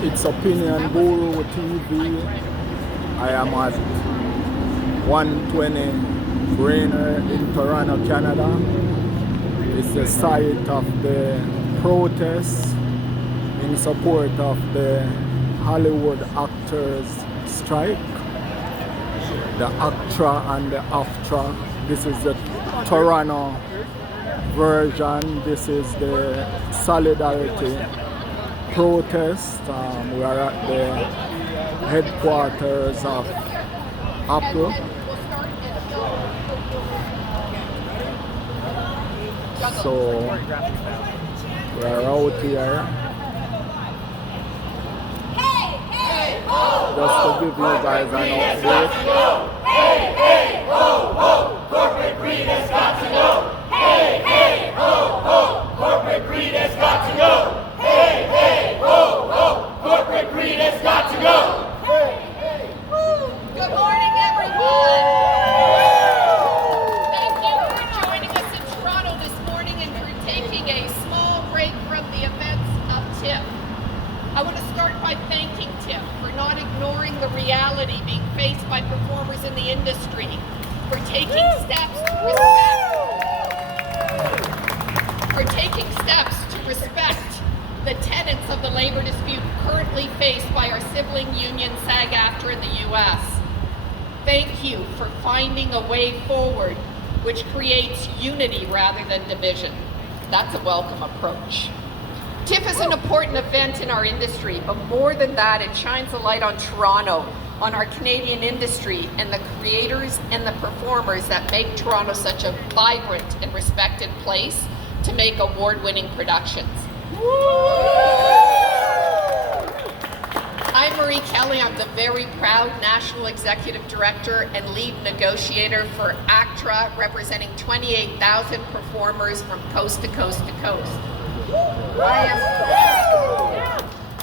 It's OpinionGuru TV. I am at 120 Brainer in Toronto, Canada. It's the site of the protest in support of the Hollywood actors strike. The ACTRA and the AFTRA. This is the Toronto version. This is the solidarity protest. We are at the headquarters of Apple. So we are out here just to give you guys an update. Hey, hey, ho, ho, corporate greed has got to go. Hey, hey, ho, ho, corporate greed has got to go. Hey, hey, ho, ho, corporate greed has got to go. Hey, hey. Good morning, everyone. Thank you for joining us in Toronto this morning and for taking a small break from the events of TIFF. I want to start by thanking TIFF for not ignoring the reality being faced by performers in the industry, for taking steps to respect the tenets of the labor dispute currently faced by our sibling union SAG-AFTRA in the U.S. Thank you for finding a way forward which creates unity rather than division. That's a welcome approach. TIFF is an important event in our industry, but more than that, it shines a light on Toronto, on our Canadian industry, and the creators and the performers that make Toronto such a vibrant and respected place to make award-winning productions. I'm Marie Kelly. I'm the very proud National Executive Director and lead negotiator for ACTRA, representing 28,000 performers from coast to coast to coast.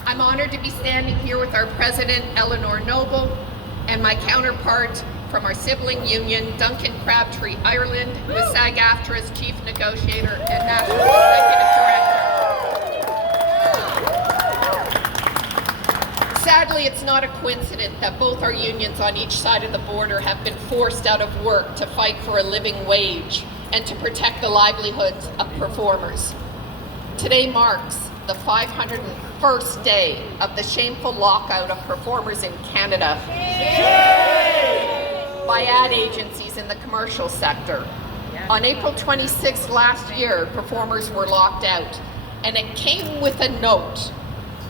I'm honored to be standing here with our president, Eleanor Noble, and my counterpart from our sibling union, Duncan Crabtree Ireland, who is SAG-AFTRA's chief negotiator and national executive director. Sadly, it's not a coincidence that both our unions on each side of the border have been forced out of work to fight for a living wage and to protect the livelihoods of performers. Today marks the 501st day of the shameful lockout of performers in Canada by ad agencies in the commercial sector. On April 26th last year, performers were locked out, and it came with a note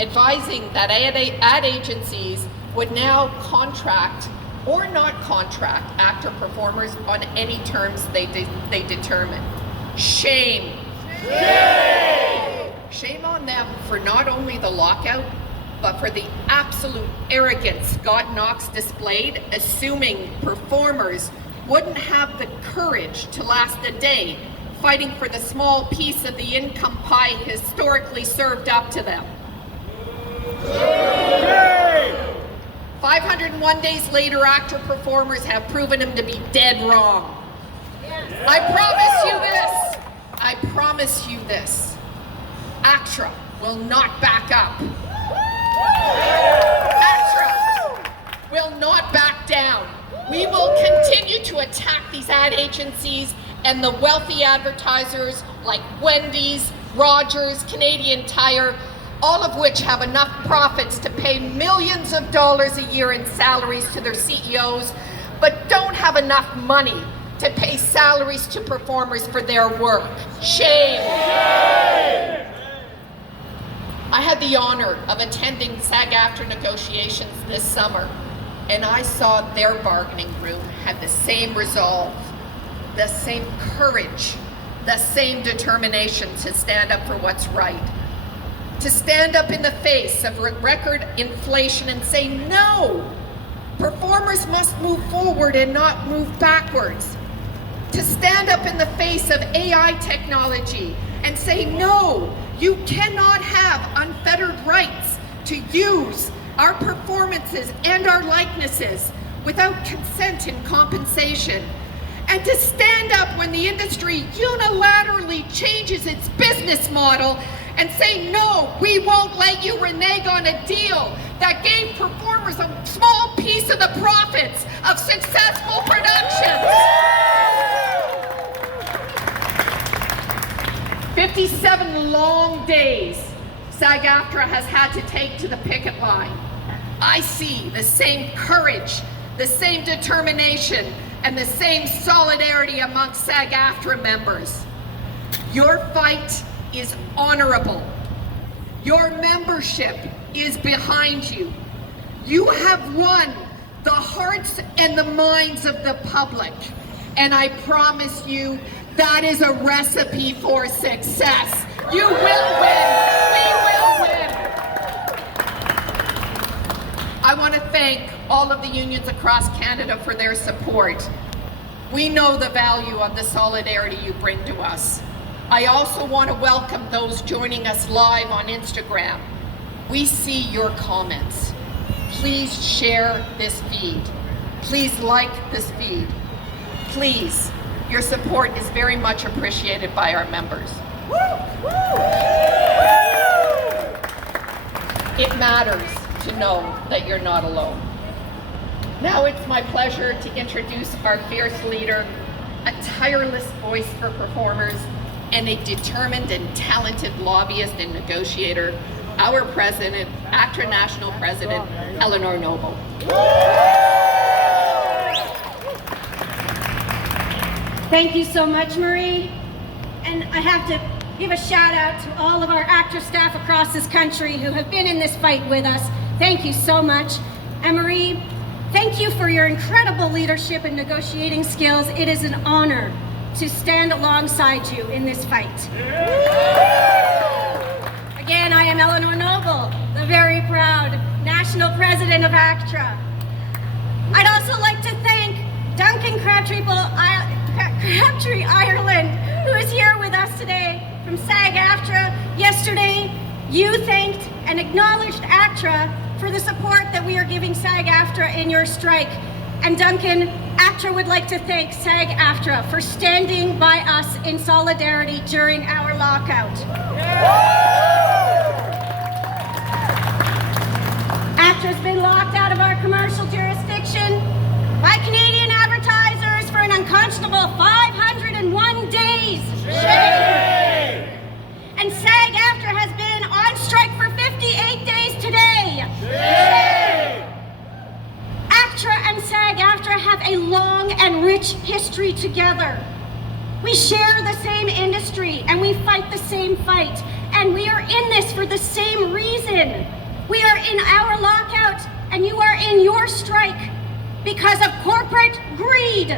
advising that ad agencies would now contract or not contract actor performers on any terms they determine. Shame. Shame on them for not only the lockout, but for the absolute arrogance Scott Knox displayed, assuming performers wouldn't have the courage to last a day fighting for the small piece of the income pie historically served up to them. 501 days later, actor performers have proven him to be dead wrong. I promise you this. ACTRA will not back up. ACTRA will not back down. We will continue to attack these ad agencies and the wealthy advertisers like Wendy's, Rogers, Canadian Tire, all of which have enough profits to pay millions of dollars a year in salaries to their CEOs, but don't have enough money to pay salaries to performers for their work. Shame. I had the honor of attending SAG-AFTRA negotiations this summer, and I saw their bargaining room had the same resolve, the same courage, the same determination to stand up for what's right, to stand up in the face of record inflation and say, no, performers must move forward and not move backwards, to stand up in the face of AI technology and say, no, you cannot have unfettered rights to use our performances and our likenesses without consent and compensation. And to stand up when the industry unilaterally changes its business model and say, no, we won't let you renege on a deal that gave performers a small piece of the profits of successful productions. 57 long days SAG-AFTRA has had to take to the picket line. I see the same courage, the same determination, and the same solidarity amongst SAG-AFTRA members. Your fight is honorable. Your membership is behind you. You have won the hearts and the minds of the public. And I promise you, that is a recipe for success. You will win. We will win. I want to thank all of the unions across Canada for their support. We know the value of the solidarity you bring to us. I also want to welcome those joining us live on Instagram. We see your comments. Please share this feed. Please like this feed. Please, your support is very much appreciated by our members. It matters to know that you're not alone. Now it's my pleasure to introduce our fierce leader, a tireless voice for performers, and a determined and talented lobbyist and negotiator, our president, ACTRA National President, Eleanor Noble. Thank you so much, Marie. And I have to give a shout out to all of our ACTRA staff across this country who have been in this fight with us. Thank you so much. And Marie, thank you for your incredible leadership and negotiating skills. It is an honor to stand alongside you in this fight. Again, I am Eleanor Noble, the very proud National President of ACTRA. I'd also like to thank Duncan Crabtree Ireland, who is here with us today from SAG-AFTRA. Yesterday, you thanked and acknowledged ACTRA for the support that we are giving SAG-AFTRA in your strike. And Duncan, ACTRA would like to thank SAG-AFTRA for standing by us in solidarity during our lockout. ACTRA's been locked out of our commercial jurisdiction by Canadian advertisers for an unconscionable 501 days. Shame! And SAG-AFTRA has been on strike for 58 days today. Shame! ACTRA and SAG-AFTRA have a long and rich history together. We share the same industry and we fight the same fight. And we are in this for the same reason. We are in our lockout and you are in your strike because of corporate greed.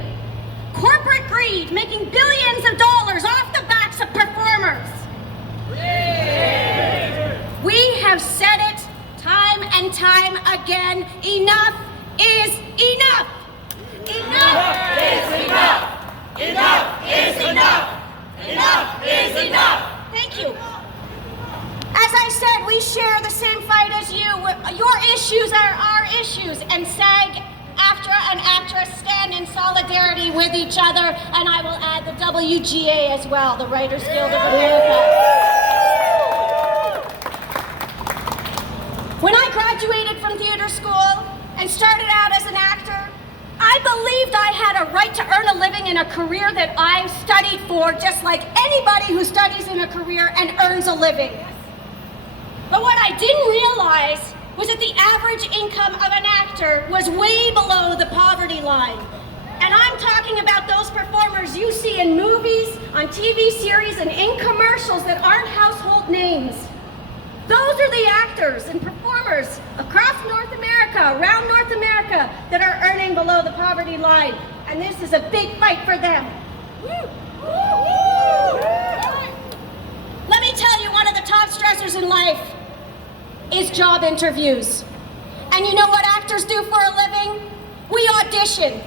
Corporate greed making billions of dollars off the backs of performers. We have said it time and time again, enough is enough. Enough is enough. Enough is enough. Enough is enough. Thank you. As I said, we share the same fight as you. Your issues are our issues, and SAG-AFTRA and ACTRA stand in solidarity with each other, and I will add the WGA as well, the Writers Guild of America. When I graduated from theater school and started out as an actor, I believed I had a right to earn a living in a career that I studied for, just like anybody who studies in a career and earns a living. But what I didn't realize was that the average income of an actor was way below the poverty line. And I'm talking about those performers you see in movies, on TV series, and in commercials that aren't household names. Those are the actors and performers across North America, around North America, that are earning below the poverty line. And this is a big fight for them. Let me tell you, one of the top stressors in life is job interviews. And you know what actors do for a living? We audition.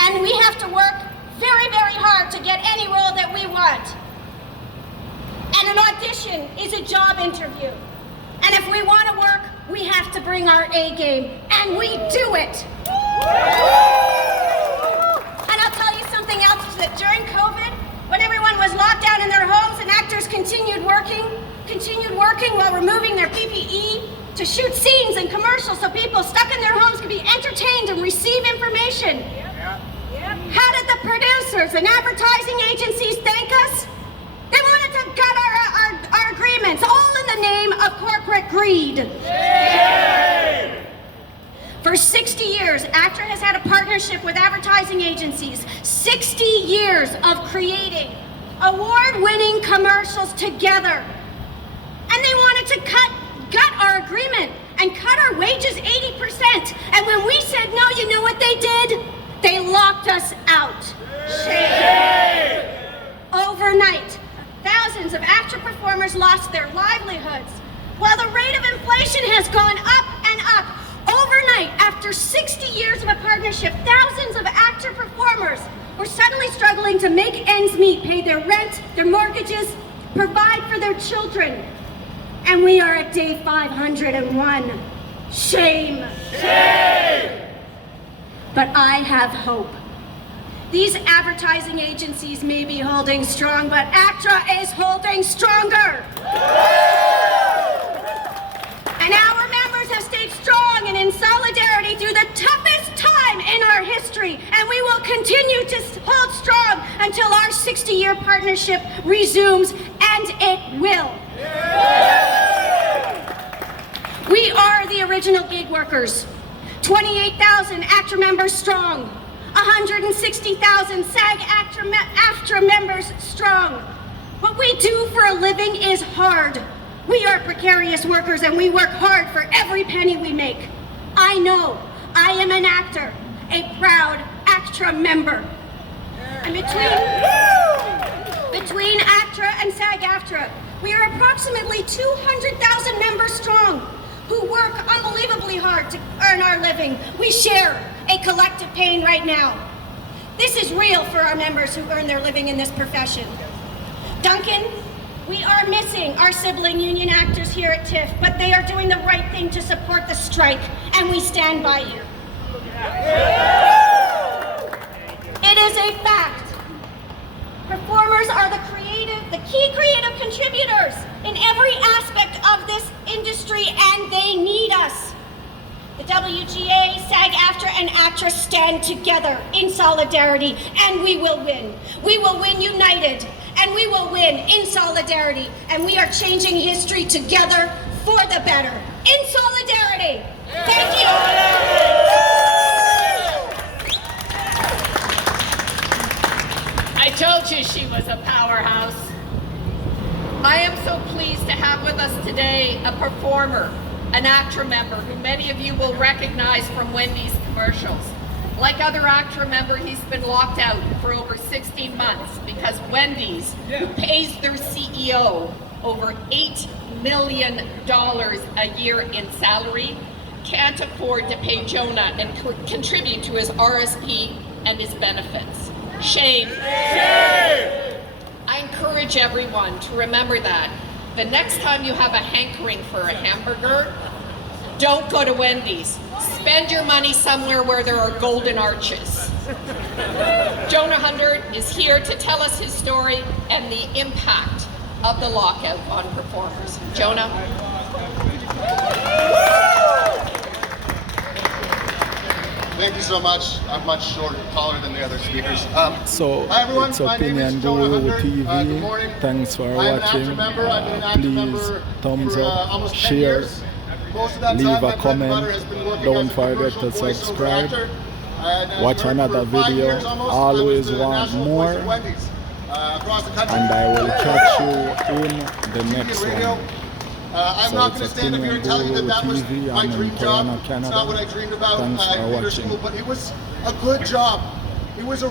And we have to work very, very hard to get any role that we want. And an audition is a job interview. And if we want to work, we have to bring our A game. And we do it. And I'll tell you something else, that during COVID, when everyone was locked down in their homes and actors continued working, continued working while removing their PPE to shoot scenes and commercials so people stuck in their homes could be entertained and receive information. How did the producers and advertising agencies thank us? They wanted to gut our agreements, all in the name of corporate greed. Shame! For 60 years, ACTRA has had a partnership with advertising agencies. 60 years of creating award-winning commercials together. And they wanted to gut our agreement and cut our wages 80%. And when we said no, you know what they did? They locked us out. Shame! Overnight, thousands of ACTRA performers lost their livelihoods, while the rate of inflation has gone up and up. Overnight, after 60 years of a partnership, thousands of ACTRA performers were suddenly struggling to make ends meet, pay their rent, their mortgages, provide for their children. And we are at day 501. Shame. Shame! But I have hope. These advertising agencies may be holding strong, but ACTRA is holding stronger. And our members have stayed strong and in solidarity through the toughest time in our history, and we will continue to hold strong until our 60-year partnership resumes, and it will. We are the original gig workers, 28,000 ACTRA members strong, 160,000 SAG-AFTRA members strong. What we do for a living is hard. We are precarious workers and we work hard for every penny we make. I know I am an actor, a proud ACTRA member. And between ACTRA and SAG-AFTRA, we are approximately 200,000 members strong who work unbelievably hard to earn our living. We share a collective pain right now. This is real for our members who earn their living in this profession. Duncan, we are missing our sibling union actors here at TIFF, but they are doing the right thing to support the strike, and we stand by you. It is a fact. Performers are the key creative contributors in every aspect of this industry, and they need us. The WGA, SAG-AFTRA, and ACTRA stand together in solidarity, and we will win. We will win united, and we will win in solidarity, and we are changing history together for the better. In solidarity. Thank you. I told you she was a powerhouse. I am so pleased to have with us today a performer, an ACTRA member who many of you will recognize from Wendy's commercials. Like other ACTRA member, he's been locked out for over 16 months because Wendy's, who pays their CEO over $8 million a year in salary, can't afford to pay Jonah and contribute to his RSP and his benefits. Shame. Shame! I encourage everyone to remember that. The next time you have a hankering for a hamburger, don't go to Wendy's. Spend your money somewhere where there are golden arches. Jonah Hundert is here to tell us his story and the impact of the lockout on performers. Jonah? Thank you so much. I'm much shorter, taller than the other speakers. So hi everyone, it's my name is Jonah OpinionGuru Hundert. TV. Good morning. Thanks for I'm an watching. ACTRA member. I've been an ACTRA Please member thumbs for, up, almost 10 share, years. Most of that leave time, a my bread and comment. butter has been working Don't as a forget commercial to voiceover subscribe. actor. And as Watch you heard, another for 5 video. years almost, I Always was the want national more. voice of Wendy's, across the country. And I will catch you in the next Radio. one. I'm So not it's going to stand up here and tell you that that was OpinionGuru my TV. dream I'm in job. Toronto, It's Canada. not what I dreamed about Thanks for in theater watching. school, but it was a good job. It was a